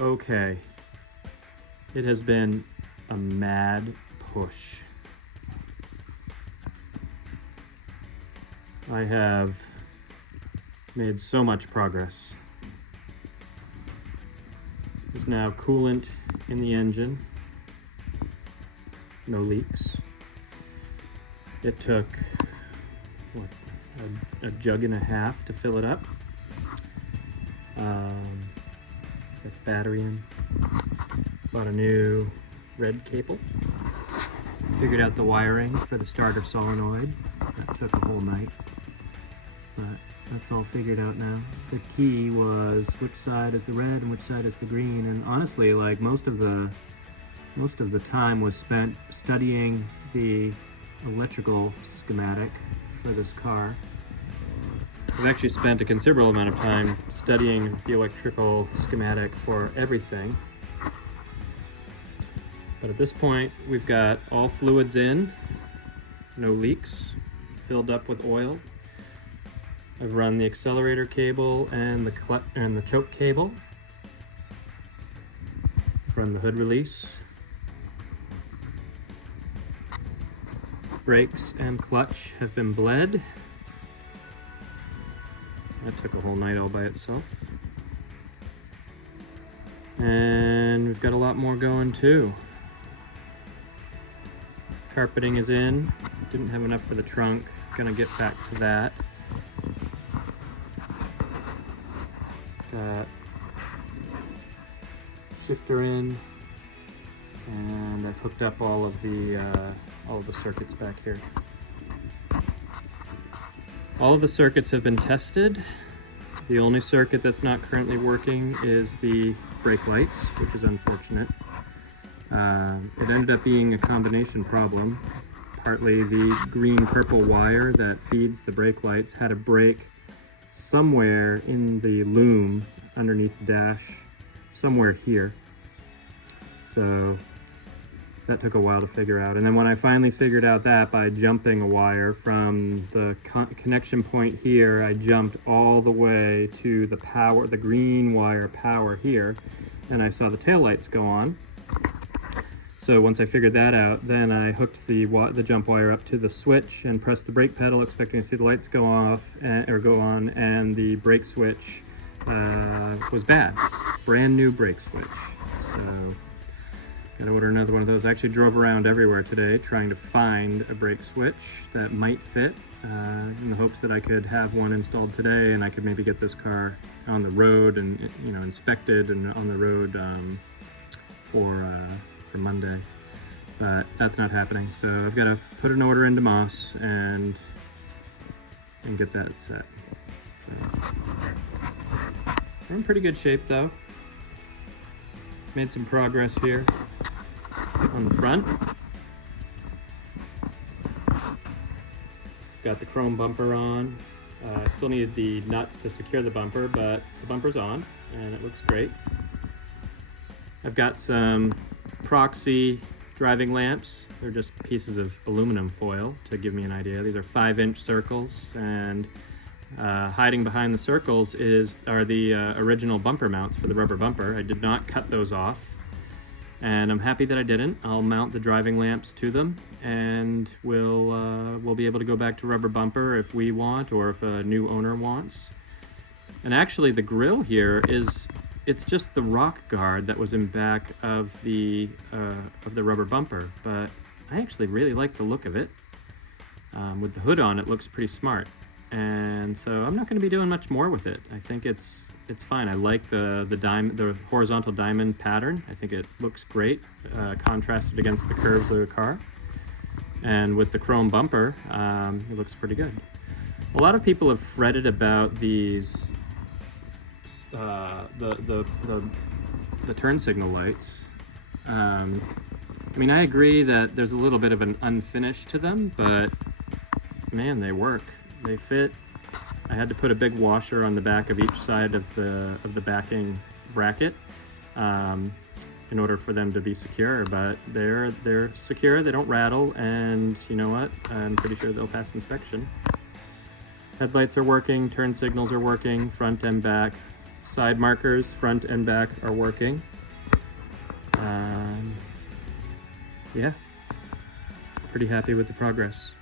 Okay, it has been a mad push. I have made so much progress. There's now coolant in the engine, no leaks. It took, a jug and a half to fill it up. Got the battery in. Bought a new red cable. Figured out the wiring for the starter solenoid. That took a whole night, but that's all figured out now. The key was which side is the red and which side is the green, and honestly, like most of the time was spent studying the electrical schematic for this car. I've actually spent a considerable amount of time studying the electrical schematic for everything. But at this point, we've got all fluids in, no leaks, filled up with oil. I've run the accelerator cable and the choke cable. I've run the hood release. Brakes and clutch have been bled. That took a whole night all by itself. And we've got a lot more going too. Carpeting is in. Didn't have enough for the trunk. Gonna get back to that. Got shifter in, and I've hooked up all of the circuits back here. All of the circuits have been tested. The only circuit that's not currently working is the brake lights, which is unfortunate. It ended up being a combination problem. Partly the green-purple wire that feeds the brake lights had a break somewhere in the loom underneath the dash, somewhere here. So that took a while to figure out. And then when I finally figured out that by jumping a wire from the connection point here, I jumped all the way to the power, the green wire power here, and I saw the taillights go on. So once I figured that out, then I hooked the jump wire up to the switch and pressed the brake pedal, expecting to see the lights go off or go on, and the brake switch was bad. Brand new brake switch. So gotta order another one of those. I actually drove around everywhere today trying to find a brake switch that might fit, in the hopes that I could have one installed today and I could maybe get this car on the road and inspected and on the road for Monday. But that's not happening, so I've got to put an order into Moss and get that set. So we're in pretty good shape though. Made some progress here on the front. Got the chrome bumper on. I still needed the nuts to secure the bumper, but the bumper's on and it looks great. I've got some proxy driving lamps. They're just pieces of aluminum foil to give me an idea. These are 5-inch circles, and hiding behind the circles are the original bumper mounts for the rubber bumper. I did not cut those off, and I'm happy that I didn't. I'll mount the driving lamps to them, and we'll be able to go back to rubber bumper if we want, or if a new owner wants. And actually, the grille here it's just the rock guard that was in back of the rubber bumper, but I actually really like the look of it. With the hood on, it looks pretty smart, and so I'm not going to be doing much more with it. I think it's fine. I like the horizontal diamond pattern. I think it looks great, contrasted against the curves of the car, and with the chrome bumper, it looks pretty good. A lot of people have fretted about these. The turn signal lights. I mean, I agree that there's a little bit of an unfinish to them, but man, they work. They fit. I had to put a big washer on the back of each side of the backing bracket in order for them to be secure, but they're secure. They don't rattle, and you know what? I'm pretty sure they'll pass inspection. Headlights are working, turn signals are working, front and back. Side markers, front and back, are working. Yeah, pretty happy with the progress.